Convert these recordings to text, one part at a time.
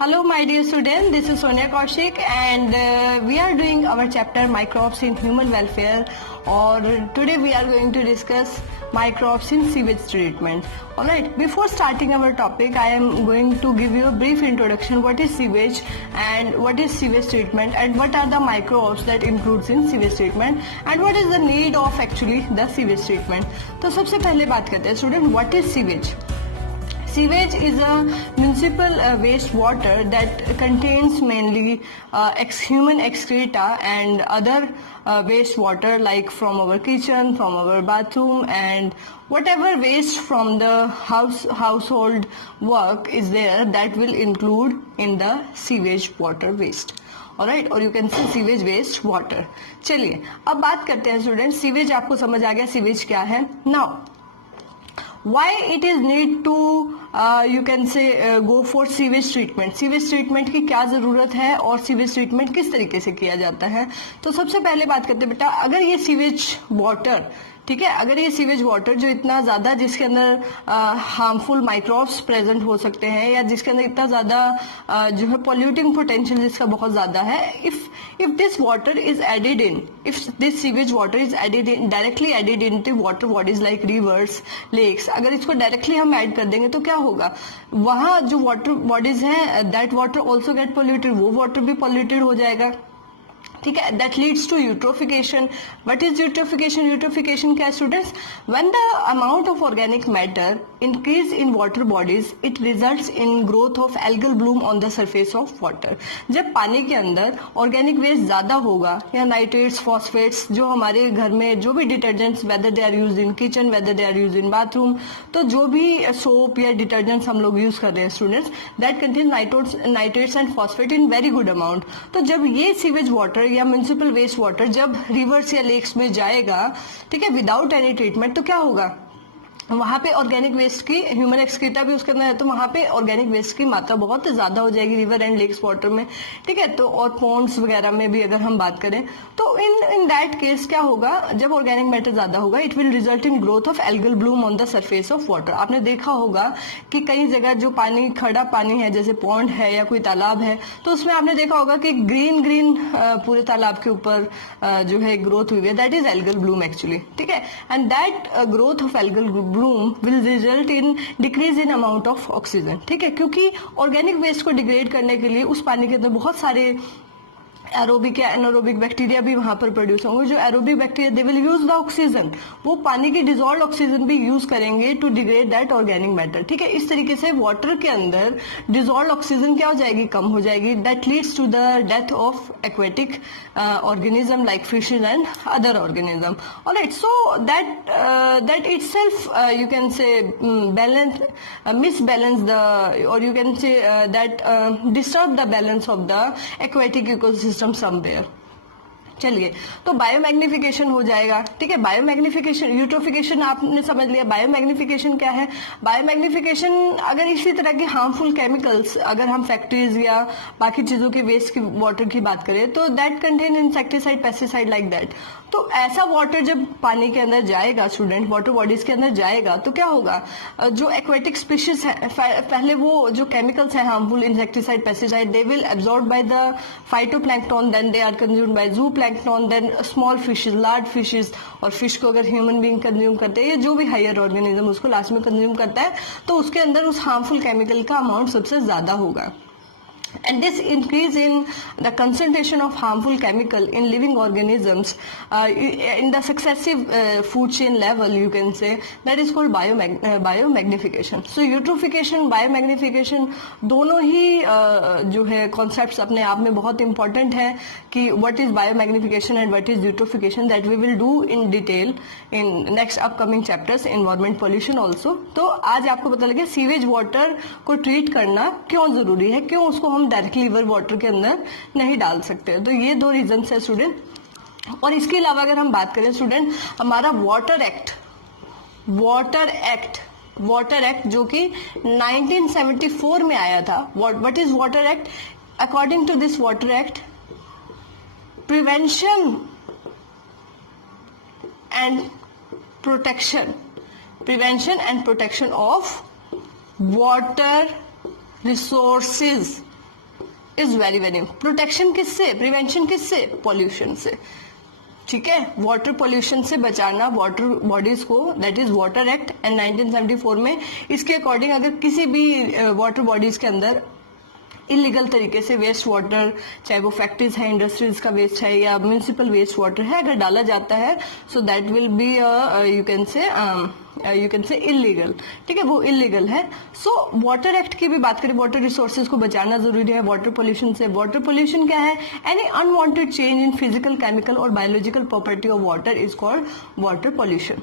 Hello my dear students, this is Sonia Kaushik and we are doing our chapter microbes in human welfare or today we are going to discuss microbes in sewage treatment. Alright, before starting our topic I am going to give you a brief introduction what is sewage and what is sewage treatment and what are the microbes that includes in sewage treatment and what is the need of actually the sewage treatment. तो सबसे पहले बात करते हैं student what is sewage. Sewage is a municipal waste water that contains mainly human excreta and other waste water like from our kitchen, from our bathroom and whatever waste from the household work is there that will include in the sewage water waste. Alright, or you can say sewage waste water. चलिए अब बात करते हैं student sewage आपको समझ आ गया sewage क्या है. Now why it is need to you can say go for sewage treatment. Sewage treatment की क्या जरूरत है और सीवेज ट्रीटमेंट किस तरीके से किया जाता है. तो सबसे पहले बात करते हैं बेटा अगर ये सीवेज वाटर ठीक है अगर ये सीवेज वाटर जो इतना ज्यादा जिसके अंदर हार्मफुल माइक्रोब्स प्रेजेंट हो सकते हैं या जिसके अंदर इतना ज्यादा जो है पॉल्यूटिंग पोटेंशियल जिसका बहुत ज्यादा है if this water is added in if this sewage water is added in directly added into water bodies like rivers lakes अगर इसको डायरेक्टली हम ऐड कर देंगे तो क्या होगा वहां जो वाटर बॉडीज हैं that water also get polluted वो वाटर भी पोल्यूटेड हो जाएगा. ठीक है that leads to eutrophication. What is eutrophication. Eutrophication क्या students when the amount of organic matter increase in water bodies it results in growth of algal bloom on the surface of water. जब पानी के अंदर organic waste ज्यादा होगा या nitrates phosphates जो हमारे घर में जो भी detergents whether they are use in kitchen whether they are use in bathroom तो जो भी सोप या डिटर्जेंट्स हम लोग यूज कर रहे हैं students that contain nitrates and phosphate in very good amount. तो जब ये सीवेज वाटर या म्युनिसिपल वेस्ट वाटर जब रिवर्स या लेक्स में जाएगा ठीक है विदाउट एनी ट्रीटमेंट तो क्या होगा वहां पे ऑर्गेनिक वेस्ट की ह्यूमन एक्सक्रीटा भी उसके अंदर है तो वहां पे ऑर्गेनिक वेस्ट की मात्रा बहुत ज्यादा हो जाएगी रिवर एंड लेक्स वाटर में. ठीक है तो और पॉन्ड्स वगैरह में भी अगर हम बात करें तो इन दैट केस क्या होगा जब ऑर्गेनिक मैटर ज्यादा होगा it will result in growth of algal bloom on the surface of water. आपने देखा होगा कि कई जगह जो पानी खड़ा पानी है जैसे पॉन्ड है या कोई तालाब है तो उसमें आपने देखा होगा कि ग्रीन पूरे तालाब के ऊपर जो है ग्रोथ हुई है that is algal Bloom actually. ठीक है and that growth of algal Bloom will result in decrease in amount of oxygen. ठीक है क्योंकि ऑर्गेनिक वेस्ट को डिग्रेड करने के लिए उस पानी के अंदर बहुत सारे एरोबिक या एनारोबिक बैक्टीरिया भी वहां पर प्रोड्यूस होंगे. जो aerobic bacteria they will use the oxygen वो पानी की डिजोल्व ऑक्सीजन भी यूज करेंगे to degrade that organic matter. ठीक है इस तरीके से वाटर के अंदर डिजोल्व ऑक्सीजन क्या हो जाएगी कम हो जाएगी that leads to the death of aquatic organism like fishes and other organism. Alright so that itself you can say balance misbalance the और you can say that disturb the balance of the aquatic ecosystem somewhere. चलिए तो biomagnification हो जाएगा. ठीक है biomagnification eutrophication आपने समझ लिया. बायोमैग्निफिकेशन क्या है. बायोमैग्निफिकेशन अगर इसी तरह के हार्मफुल केमिकल्स अगर हम फैक्ट्रीज या बाकी चीजों के वेस्ट की वाटर की बात करें तो that contain insecticide pesticide like that. तो ऐसा वाटर जब पानी के अंदर जाएगा स्टूडेंट वाटर बॉडीज के अंदर जाएगा तो क्या होगा जो एक्वेटिक स्पीशीज है पहले वो जो केमिकल्स है harmful insecticide pesticide they will absorb by the phytoplankton then they are consumed by zooplankton then small fishes large fishes और फिश को अगर ह्यूमन बीइंग कंज्यूम करते हैं जो भी हायर ऑर्गेनिज्म उसको लास्ट में कंज्यूम करता है तो उसके अंदर उस हार्मफुल केमिकल का अमाउंट सबसे ज्यादा होगा. And this increase in the concentration of harmful chemical in living organisms in the successive food chain level you can say that is called biomagnification. So eutrophication biomagnification दोनों ही जो है concepts अपने आप में बहुत important है कि what is biomagnification and what is eutrophication that we will do in detail in next upcoming chapters environment pollution also. तो आज आपको पता लगे सीवेज वाटर को ट्रीट करना क्यों जरूरी है क्यों उसको हम डायरेक्टली रिवर वाटर के अंदर नहीं डाल सकते. तो ये दो रीजन है स्टूडेंट. और इसके अलावा अगर हम बात करें स्टूडेंट हमारा वाटर एक्ट जो कि 1974 में आया था. What is water act. According to this water act prevention and protection of water resources is very very protection किससे, प्रिवेंशन किससे, पॉल्यूशन से, ठीक है, वाटर पॉल्यूशन से बचाना वाटर बॉडीज को, that is water act and 1974 में इसके अकॉर्डिंग अगर किसी भी वाटर बॉडीज के अंदर इलीगल तरीके से वेस्ट वाटर, चाहे वो फैक्ट्रीज है, इंडस्ट्रीज का वेस्ट है या म्यूनिसिपल वेस्ट वाटर है, अगर डाला जाता है so that will be you can से इलीगल, ठीक है, वो इलीगल है। सो वाटर एक्ट की भी बात करें, वाटर रिसोर्सेज को बचाना जरूरी है वाटर पोल्यूशन से। वाटर पोल्यूशन क्या है, any unwanted change in physical, chemical और biological property of water is called water pollution.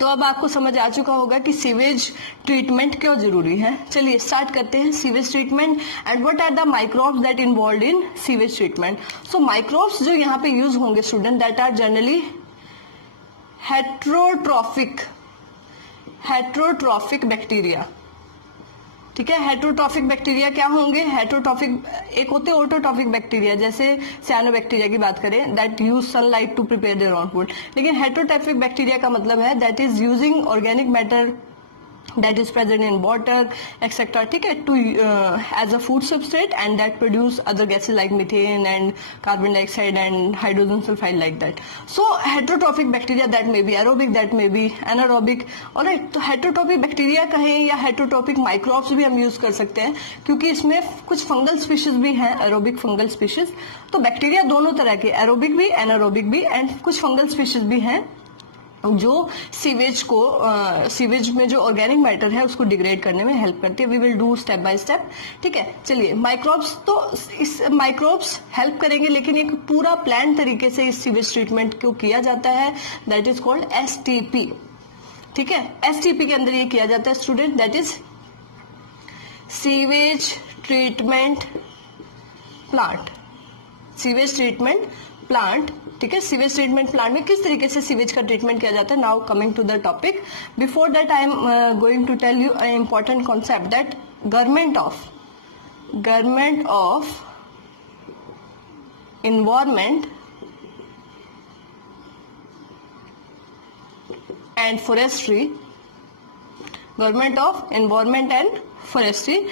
तो अब आपको समझ आ चुका होगा कि सीवेज ट्रीटमेंट क्यों जरूरी है। चलिए स्टार्ट करते हैं sewage treatment and what are the microbes that involve in sewage treatment. So microbes जो यहाँ पे यूज होंगे student, that are generally heterotrophic bacteria, ठीक है। हेट्रोट्रॉफिक बैक्टीरिया क्या होंगे, हेट्रोट्रॉफिक एक होते हैं ऑटोट्रॉफिक बैक्टीरिया, जैसे साइनोबैक्टीरिया की बात करें, that use sunlight to prepare their own food. लेकिन हेट्रोट्रॉफिक बैक्टीरिया का मतलब है that is using organic matter that is present in water etc, ठीक है, to as a food substrate and that produce other gases like methane and carbon dioxide and hydrogen sulfide like that. So heterotrophic bacteria that may be aerobic, that may be anaerobic, alright। तो heterotrophic bacteria कहें या heterotrophic microbes भी हम use कर सकते हैं क्योंकि इसमें कुछ फंगल स्पीशीज भी हैं, एरोबिक फंगल स्पीशीज। तो बैक्टीरिया दोनों तरह के, एरोबिक भी एनारोबिक भी, एंड कुछ फंगल स्पीशीज भी हैं जो सीवेज में जो ऑर्गेनिक मैटर है उसको डिग्रेड करने में हेल्प करती है। We will do step by step, ठीक है। चलिए माइक्रोब्स, तो इस माइक्रोब्स हेल्प करेंगे, लेकिन एक पूरा प्लान तरीके से इस सीवेज ट्रीटमेंट को किया जाता है, दैट इज कॉल्ड STP, ठीक है। STP के अंदर ये किया जाता है student, that is sewage treatment plant, sewage treatment plant, ठीक है। सीवेज ट्रीटमेंट प्लांट में किस तरीके से सीवेज का ट्रीटमेंट किया जाता है। Now coming to the topic, before that I am going to tell you an important concept that government of environment and forestry, government of environment and forestry,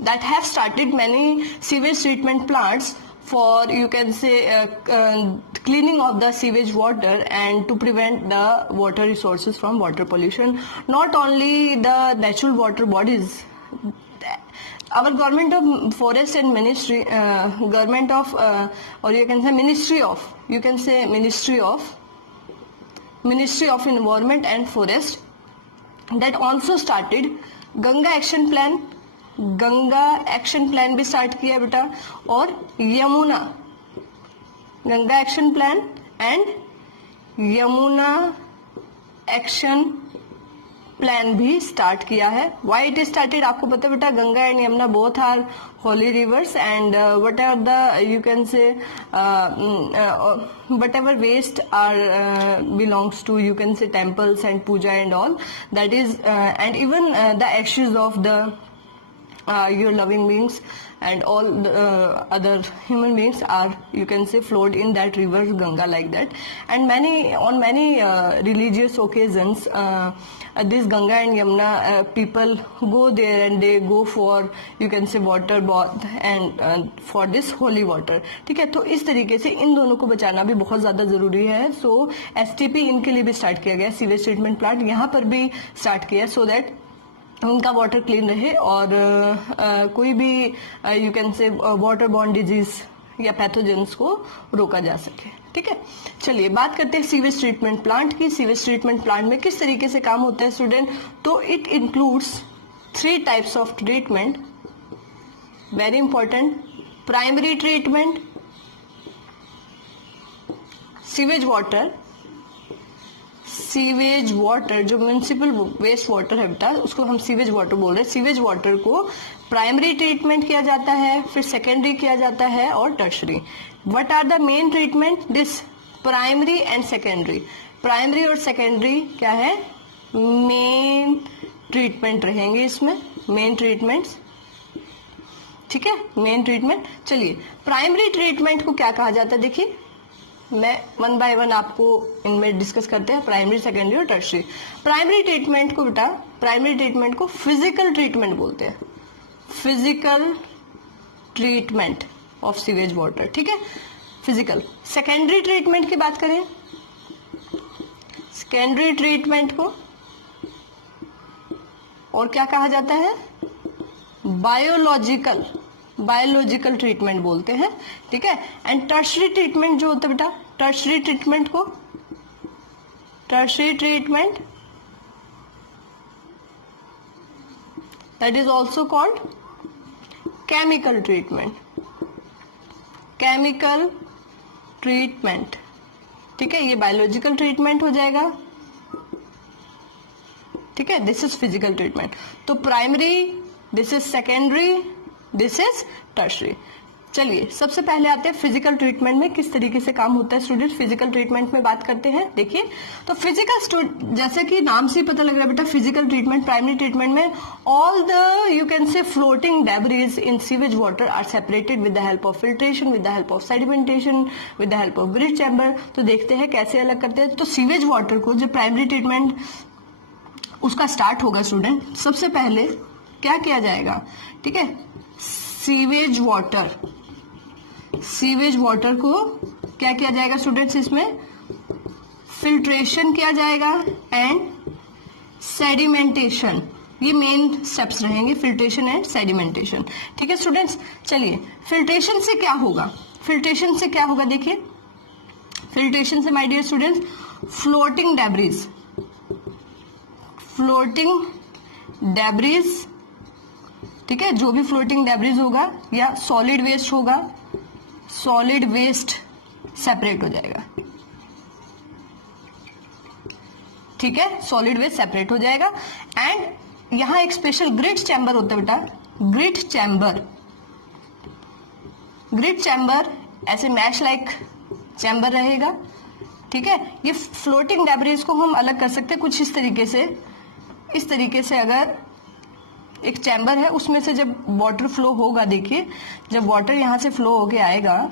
that have started many sewage treatment plants for, you can say, cleaning of the sewage water and to prevent the water resources from water pollution. Not only the natural water bodies, our government of forest and ministry, government of or you can say ministry of, you can say ministry of environment and forest, that also started Ganga action plan भी start किया बेटा, और Yamuna, Ganga action plan and Yamuna action plan भी start किया है। Why it started, आपको पता है बेटा, Ganga and Yamuna both are holy rivers and what are the, you can say whatever waste are belongs to, you can say temples and puja and all, that is and even the ashes of the your loving beings and all the, other human beings are, you can say, flowed in that river Ganga like that. And on many religious occasions, this Ganga and Yamuna people go there and they go for, you can say, water bath and for this holy water, ठीक है। तो इस तरीके से इन दोनों को बचाना भी बहुत ज्यादा जरूरी है। सो STP इनके लिए भी स्टार्ट किया गया, सीवेज ट्रीटमेंट प्लांट यहाँ पर भी स्टार्ट किया, सो दैट उनका वाटर क्लीन रहे और कोई भी यू कैन से वाटर बॉर्न डिजीज या पैथोजेंस को रोका जा सके, ठीक है। चलिए बात करते हैं सीवेज ट्रीटमेंट प्लांट की। सीवेज ट्रीटमेंट प्लांट में किस तरीके से काम होता है स्टूडेंट, तो it includes 3 types of treatment, very important. Primary treatment, sewage water जो म्यूनिसिपल वेस्ट वाटर है बेटा, उसको हम सीवेज वाटर बोल रहे हैं। सीवेज वाटर को प्राइमरी ट्रीटमेंट किया जाता है, फिर सेकेंडरी किया जाता है और tertiary. What are the main treatment, this primary and secondary. Primary और सेकेंडरी क्या है, मेन ट्रीटमेंट रहेंगे इसमें, मेन ट्रीटमेंट्स, ठीक है, मेन ट्रीटमेंट। चलिए प्राइमरी ट्रीटमेंट को क्या कहा जाता है, देखिए मैं 1 बाय 1 आपको इनमें डिस्कस करते हैं, प्राइमरी, सेकेंडरी और टर्शरी। प्राइमरी ट्रीटमेंट को बेटा, प्राइमरी ट्रीटमेंट को फिजिकल ट्रीटमेंट बोलते हैं। Physical treatment of sewage water, ठीक है, फिजिकल। सेकेंडरी ट्रीटमेंट की बात करें, सेकेंडरी ट्रीटमेंट को और क्या कहा जाता है, बायोलॉजिकल ट्रीटमेंट बोलते हैं, ठीक है। एंड टर्शरी ट्रीटमेंट जो होता है बेटा, टर्शरी ट्रीटमेंट को, tertiary treatment that is also called chemical treatment, chemical treatment, ठीक है। ये बायोलॉजिकल ट्रीटमेंट हो जाएगा, ठीक है। This is physical treatment. तो primary, this is secondary, this is tertiary. चलिए सबसे पहले आते हैं फिजिकल ट्रीटमेंट में किस तरीके से काम होता है स्टूडेंट। फिजिकल ट्रीटमेंट में बात करते हैं। देखिए तो फिजिकल, जैसे कि नाम से ही पता लग रहा है बेटा, फिजिकल ट्रीटमेंट, प्राइमरी ट्रीटमेंट में all the you can say floating debris in sewage water are separated with the help of filtration, with the help of sedimentation, with the help of grid chamber. तो देखते हैं कैसे अलग करते हैं। तो sewage water को जो प्राइमरी ट्रीटमेंट उसका स्टार्ट होगा स्टूडेंट, सबसे पहले क्या किया जाएगा, ठीक है, सीवेज वाटर को क्या किया जाएगा स्टूडेंट्स, इसमें फिल्ट्रेशन किया जाएगा एंड सेडिमेंटेशन, ये मेन स्टेप्स रहेंगे, फिल्ट्रेशन एंड सेडिमेंटेशन, ठीक है स्टूडेंट्स। चलिए फिल्ट्रेशन से क्या होगा, फिल्ट्रेशन से क्या होगा, देखिए फिल्ट्रेशन से my dear students, floating debris, ठीक है, जो भी फ्लोटिंग डेब्रिज होगा या सॉलिड वेस्ट होगा, सॉलिड वेस्ट सेपरेट हो जाएगा, ठीक है, सॉलिड वेस्ट सेपरेट हो जाएगा। एंड यहां एक स्पेशल ग्रिड चैम्बर होता है बेटा, ग्रिड चैम्बर ऐसे मैश लाइक चैम्बर रहेगा, ठीक है। ये फ्लोटिंग डेब्रिज को हम अलग कर सकते हैं कुछ इस तरीके से अगर एक चैम्बर है उसमें से जब वाटर फ्लो होगा, देखिए जब वाटर यहां से फ्लो होके आएगा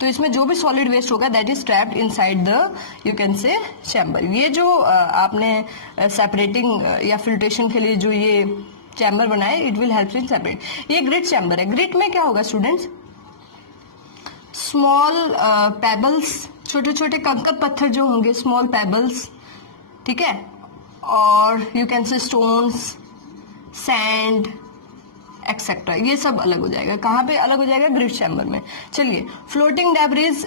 तो इसमें जो भी सॉलिड वेस्ट होगा that is trapped inside the you can से चैम्बर। ये जो आपने सेपरेटिंग या फिल्ट्रेशन के लिए जो ये चैम्बर बनाया, it will help in separate. ये ग्रिड चैम्बर है। ग्रिड में क्या होगा स्टूडेंट्स, स्मॉल पेबल्स, छोटे छोटे कंकड़ पत्थर जो होंगे, स्मॉल पेबल्स, ठीक है, और यू कैन से स्टोन्स, सैंड एक्सेट्रा, ये सब अलग हो जाएगा। कहाँ पे अलग हो जाएगा, ग्रिड चैम्बर में। चलिए फ्लोटिंग डेब्रिज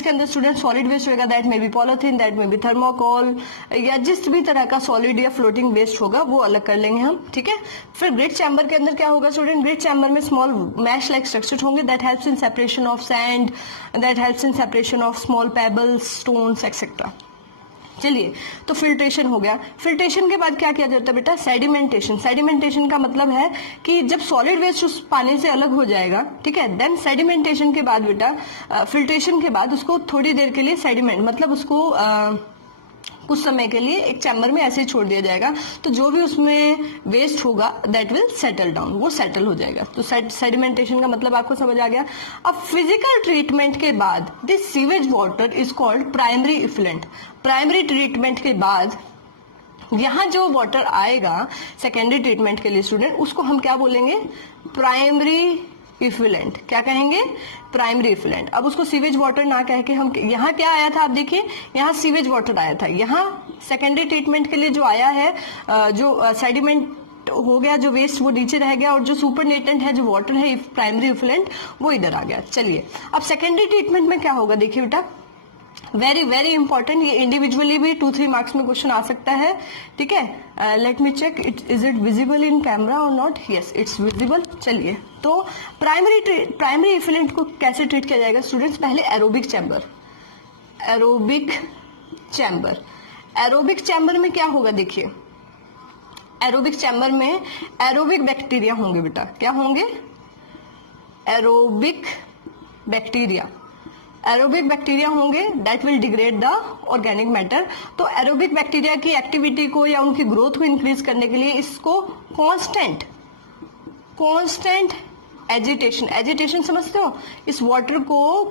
के अंदर स्टूडेंट सॉलिड वेस्ट होगा, that may be polythene, that may be thermocol, या जिस भी तरह का सॉलिड या फ्लोटिंग वेस्ट होगा वो अलग कर लेंगे हम, ठीक है। फिर ग्रिड चैम्बर के अंदर क्या होगा स्टूडेंट, ग्रिड चैम्बर में स्मॉल मैश लाइक स्ट्रक्चर होंगे, that helps in separation of sand, that helps in separation of small pebbles, stones etcetera. चलिए तो फिल्ट्रेशन हो गया। फिल्ट्रेशन के बाद क्या किया जाता है बेटा, सेडिमेंटेशन। सेडिमेंटेशन का मतलब है कि जब सॉलिड वेस्ट उस पानी से अलग हो जाएगा, ठीक है, देन सेडिमेंटेशन के बाद बेटा, फिल्ट्रेशन के बाद उसको थोड़ी देर के लिए सेडिमेंट मतलब उसको कुछ समय के लिए एक चैम्बर में ऐसे ही छोड़ दिया जाएगा, तो जो भी उसमें वेस्ट होगा दैट विल सेटल डाउन, वो सेटल हो जाएगा। तो सेडिमेंटेशन का मतलब आपको समझ आ गया। अब फिजिकल ट्रीटमेंट के बाद this sewage water is called primary effluent. Primary treatment के बाद यहाँ जो वाटर आएगा सेकेंडरी ट्रीटमेंट के लिए स्टूडेंट, उसको हम क्या बोलेंगे, प्राइमरी इफ्लुएंट। क्या कहेंगे, प्राइमरी इफ्लुएंट। अब उसको सीवेज वाटर ना कह के हम, यहाँ क्या आया था आप देखिए, यहाँ सीवेज वाटर आया था, यहाँ सेकेंडरी ट्रीटमेंट के लिए जो आया है, जो सेडिमेंट हो गया, जो वेस्ट वो नीचे रह गया, और जो सुपरनेटेंट है, जो वाटर है प्राइमरी इफ्लुएंट, वो इधर आ गया। चलिए अब सेकेंडरी ट्रीटमेंट में क्या होगा, देखिए बेटा वेरी वेरी इंपॉर्टेंट, ये इंडिविजुअली भी 2-3 मार्क्स में क्वेश्चन आ सकता है, ठीक है। Let me check is it visible in camera और नॉट, यस इट्स विजिबल। चलिए तो प्राइमरी इफ्लुएंट को कैसे ट्रीट किया जाएगा स्टूडेंट्स, पहले एरोबिक चैम्बर में क्या होगा, देखिए एरोबिक चैम्बर में एरोबिक बैक्टीरिया होंगे बेटा। क्या होंगे, एरोबिक बैक्टीरिया होंगे, that will degrade the organic matter. तो एरोबिक बैक्टीरिया की एक्टिविटी को या उनकी ग्रोथ को इंक्रीज करने के लिए इसको कांस्टेंट एजिटेशन समझते हो, इस वाटर को